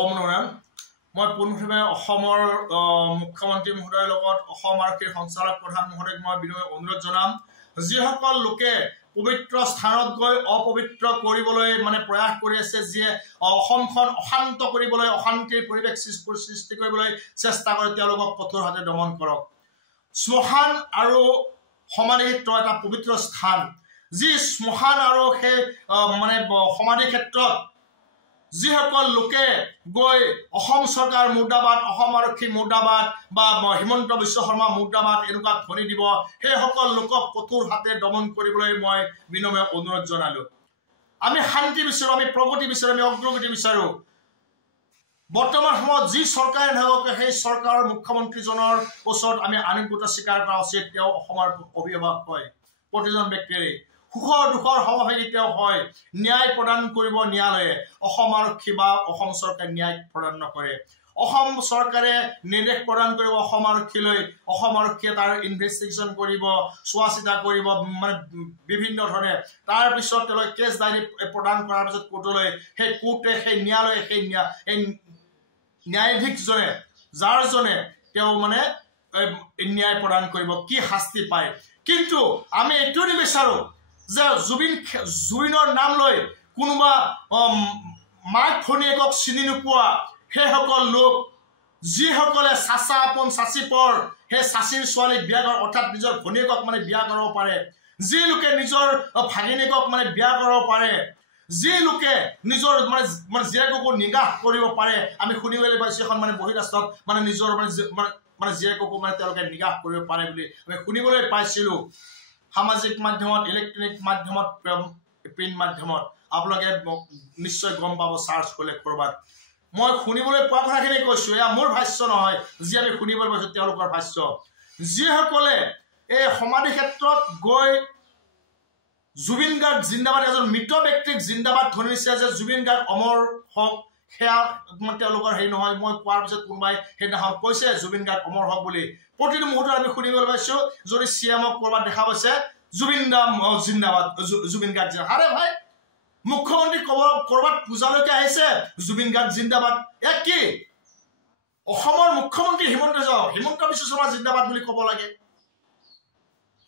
ওম নমঃ মই পুনঃভাৱে অসমৰ মুখ্যমন্ত্ৰী মহোদয়ৰ লগত অসম আৰক্ষীৰ সঞ্চালক প্ৰধান মহোদয়ক মই বিনয় অনুৰোধ জনাম যিসকল লোকে পবিত্ৰ স্থানত গৈ অপবিত্ৰ কৰিবলৈ প্ৰয়াস কৰি আছে যে অসমখন অশান্ত কৰিবলৈ অশান্তিৰ পৰিৱেশ সৃষ্টি কৰিবলৈ চেষ্টা কৰে তেওঁলোকক কঠোৰ হাতে দমন কৰক শ্মশান আৰু সমাধিক্ষেত্ৰ এটা পবিত্ৰ স্থান যি শ্মশান আৰু সেই সমাধি ক্ষেত্ৰত যিসকল লোকে গৈ অসম চৰকাৰ মুৰ্দাবাদ অসম আৰক্ষী মুৰ্দাবাদ বা হিমন্ত বিশ্ব শৰ্মা মুৰ্দাবাদ এনেকুৱা ধ্বনি দিব সেইসকল লোকক কঠোৰ হাতে দমন কৰিবলৈ মই বিনম্ৰ অনুৰোধ জনালো আমি শান্তি বিচাৰো আমি প্ৰগতি বিচাৰো আমি অগ্ৰগতি বিচাৰো বৰ্তমান সময়ত যি চৰকাৰে নাথাকক সেই চৰকাৰৰ মুখ্যমন্ত্ৰীজনৰ ওচৰত আমি আনুগত্য স্বীকাৰ কৰা উচিত তেওঁ অসমৰ অভিভাৱক হয় প্ৰতিজন ব্যক্তিৰে সুখৰ দুখৰ সমভাগী তেওঁ হয় ন্যায় প্ৰদান কৰিব ন্যায়ালয়ে অসম আৰক্ষী বা অসম চৰকাৰে ন্যায় প্ৰদান নকৰে অসম চৰকাৰে নিৰ্দেশ প্ৰদান কৰিব অসম আৰক্ষীলৈ অসম আৰক্ষীয়ে তাৰ ইনভেষ্টিগেশ্যন কৰিব চোৱা চিতা কৰিব বিভিন্ন ধৰণে তাৰ পিছত তেওঁলোকে কেছ ডায়েৰী প্ৰদান কৰাৰ পিছত কোৰ্টলৈ সেই কোৰ্টে সেই ন্যায়ালয়ে সেই ন্যায়াধীশজনে যাৰজনে তেওঁ ন্যায় প্ৰদান কৰিব কি শাস্তি পায় কিন্তু আমি এইটো নিবিচাৰো যে জুবিনৰ নাম লৈ কোনোবা মাক ভনীয়েকক চিনি নোপোৱা সেইসকল লোক যিসকলে চাচা আপোন চাচিপৰ সেই চাচিৰ ছোৱালীক বিয়া কৰা অৰ্থাৎ নিজৰ ভনীয়েকক বিয়া কৰাব পাৰে যি লোকে নিজৰ ভাগিনীয়েকক বিয়া কৰাব পাৰে যি লোকে নিজৰ জীয়েককো নিগাহ কৰিব পাৰে আমি শুনিবলৈ পাইছো এখন বহিৰাষ্ট্ৰত নিজৰ জীয়েককো তেওঁলোকে নিগাহ কৰিব পাৰে বুলি আমি শুনিবলৈ পাইছিলো সামাজিক মাধ্যমত ইলেক্ট্ৰনিক মাধ্যমত প্ৰিণ্ট মাধ্যমত আপোনালোকে নিশ্চয় গম পাব চাৰ্চ কৰিলে কৰবাত মই শুনিবলৈ পোৱা কথাখিনি কৈছো এয়া মোৰ ভাষ্য নহয় যি আমি শুনিবলৈ পাইছো তেওঁলোকৰ ভাষ্য যিসকলে এই সমাধি ক্ষেত্ৰত গৈ জুবিন গাৰ্গ জিন্দাবাদ এজন মৃত ব্যক্তিক জিন্দাবাদ ধ্বনি দিছে যে জুবিন গাৰ্গ অমৰ হওক সেয়া তেওঁলোকৰ হেৰি নহয় মই কোৱাৰ পিছত কোনোবাই সেইদিনাখন কৈছে জুবিন গাৰ্গ অমৰ হওক বুলি প্ৰতিটো মুহূৰ্তত আমি শুনিবলৈ পাইছো যদি চিএমক কৰবাত দেখা পাইছে জুবিন জিন্দাবাদ জুবিন গাৰ্গ আৰে ভাই মুখ্যমন্ত্ৰী কৰবাত পূজালৈকে আহিছে জুবিন গাৰ্গ জিন্দাবাদ এক কি অসমৰ মুখ্যমন্ত্ৰী হিমন্ত বিশ্ব শৰ্মা জিন্দাবাদ বুলি ক'ব লাগে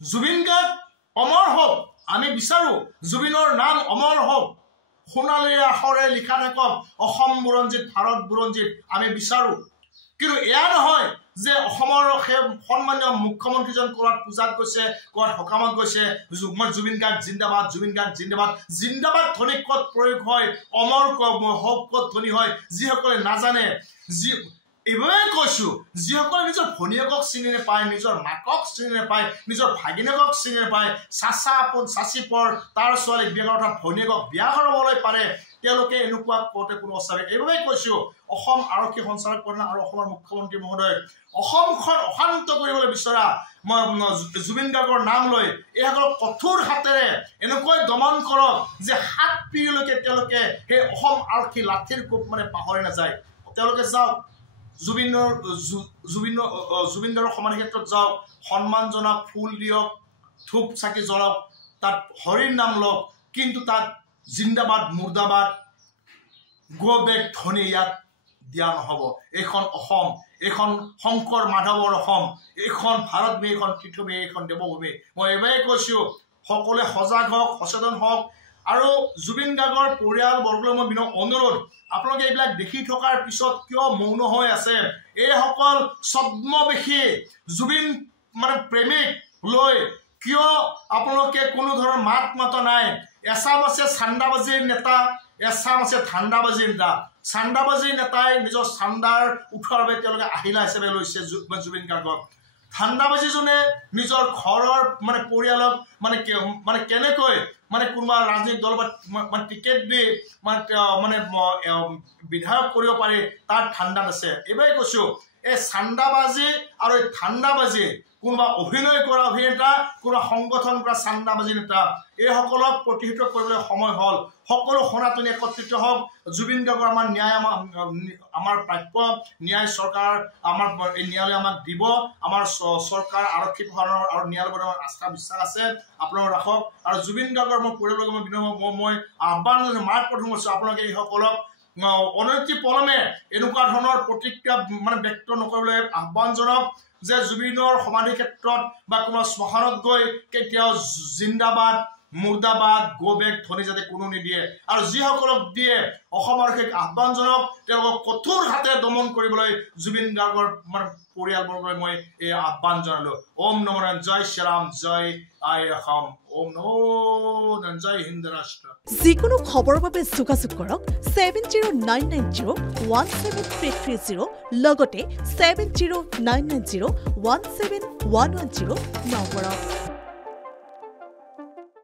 জুবিন গাৰ্গ অমৰ হওক আমি বিচাৰো জুবিনৰ নাম অমৰ হওক সোণালী আখৰে লিখা থাকক অসম বুৰঞ্জীত ভাৰত বুৰঞ্জীত আমি বিচাৰো কিন্তু এয়া নহয় যে অসমৰ সন্মানীয় মুখ্যমন্ত্ৰীজন ক'ৰবাত পূজাত গৈছে ক'ৰবাত সকামত গৈছে জুবিন গাৰ্গ জিন্দাবাদ জিন্দাবাদ ধ্বনি ক'ত প্ৰয়োগ হয় অমৰ হওক ক'ত ধ্বনি হয় যিসকলে নাজানে এইবাৰে কৈছো যিসকলে নিজৰ ভনীয়েকক চিনি নাপায় নিজৰ মাকক চিনি নাপায় নিজৰ ভাগিনীয়েকক চিনি নাপায় চাচা আপোন চাচিপৰ তাৰ ছোৱালীক বিয়া কৰা ভনীয়েকক বিয়া কৰাবলৈ পাৰে তেওঁলোকে এনেকুৱা কওঁতে কোনো অস্বাভাৱিক এইবাৰে কৈছো অসম আৰক্ষী সঞ্চালক প্ৰধান আৰু অসমৰ মুখ্যমন্ত্ৰী মহোদয় অসমখন অশান্ত কৰিবলৈ বিচৰা জুবিন গাৰ্গৰ নাম লৈ এইসকলক কঠোৰ হাতেৰে এনেকৈ দমন কৰক যে 7 পিঢ়িলৈকে তেওঁলোকে সেই অসম আৰক্ষী লাঠিৰ কোব পাহৰি নাযায় তেওঁলোকে যাওক জুবিন গাৰ্গৰ সমাধি ক্ষেত্ৰত যাওক সন্মান জনাওক ফুল দিয়ক ধূপ চাকি জ্বলাওক তাত হৰিৰ নাম লওক কিন্তু তাত জিন্দাবাদ মুৰ্দাবাদ গো বেক ধ্বনি ইয়াত দিয়া নহব এইখন অসম এইখন শংকৰ মাধৱৰ অসম এইখন ভাৰতভূমি এইখন তীৰ্থভূমি এইখন দেৱভূমি মই এইবাৰে কৈছো সকলোৱে সজাগ হওক সচেতন হওক আৰু জুবিন গাৰ্গৰ পৰিয়ালবৰ্গলৈ মই বিনয় অনুৰোধ আপোনালোকে এইবিলাক দেখি থকাৰ পিছত কিয় মৌন হৈ আছে এইসকল ছদ্মবেশী জুবিন প্ৰেমিক লৈ কিয় আপোনালোকে কোনো ধৰণৰ মাত মাতা নাই এচাম আছে চান্দাবাজীৰ নেতা এচাম আছে ধান্দাবাজীৰ নেতা চান্দাবাজীৰ নেতাই নিজৰ চান্দাৰ উঠোৱাৰ বাবে তেওঁলোকে আহিলা হিচাপে লৈছে জুবিন গাৰ্গক ধান্দাবাজীজনে নিজৰ ঘৰৰ পৰিয়ালক কেনেকৈ কোনোবা ৰাজনৈতিক দল বা টিকেট দি বিধায়ক কৰিব পাৰি তাৰ ধান্দাত আছে এইবাৰে কৈছো এই চান্দাবাজী আৰু এই ধান্দাবাজী কোনোবা অভিনয় কৰা অভিনেতা কোনোবা সংগঠন কৰা চান্দাবাজী নেতা এইসকলক প্ৰতিহত কৰিবলৈ সময় হল সকলো সনাতনী একত্ৰিত হওক জুবিন গাৰ্গৰ আমাৰ ন্যায় আমাৰ প্ৰাপ্য ন্যায় চৰকাৰ আমাৰ এই ন্যায়ালয়ে আমাক দিব আমাৰ চৰকাৰ আৰক্ষী প্ৰশাসনৰ আৰু ন্যায়ালয়ৰ আস্থা বিশ্বাস আছে আপোনালোক ৰাখক আৰু জুবিন গাৰ্গৰ মই পৰিয়ালক মই আহ্বান মাৰ প্ৰথম কৈছো আপোনালোকে এইসকলক অনৈতি পলমে এনেকুৱা ধৰণৰ প্ৰতিক্ৰিয়া মানে ব্যক্ত নকৰিবলৈ আহ্বানজনক যে জুবিনৰ সমাধি ক্ষেত্ৰত বা কোনো শ্মশানত গৈ কেতিয়াও জিন্দাবাদ মুৰ্দাবাদ গো বেক ধ্বনি যাতে কোনো নিদিয়ে আৰু যিসকলক দিয়ে অসম আৰক্ষীক আহ্বানজনক তেওঁলোকক কঠোৰ হাতে দমন কৰিবলৈ জুবিন গাৰ্গৰ মানে পৰিয়ালবৰ্গলৈ মই এই আহ্বান জনালো ওম নমো নাৰায়ণ জয় শ্ৰীৰাম জয় আই অসম ওম নমো নাৰায়ণ জয় হিন্দ ৰাষ্ট্ৰ যিকোনো খবৰৰ বাবে যোগাযোগ কৰক 7099017330 লগতে 7099017110 নম্বৰত